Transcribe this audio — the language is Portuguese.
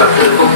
Obrigado.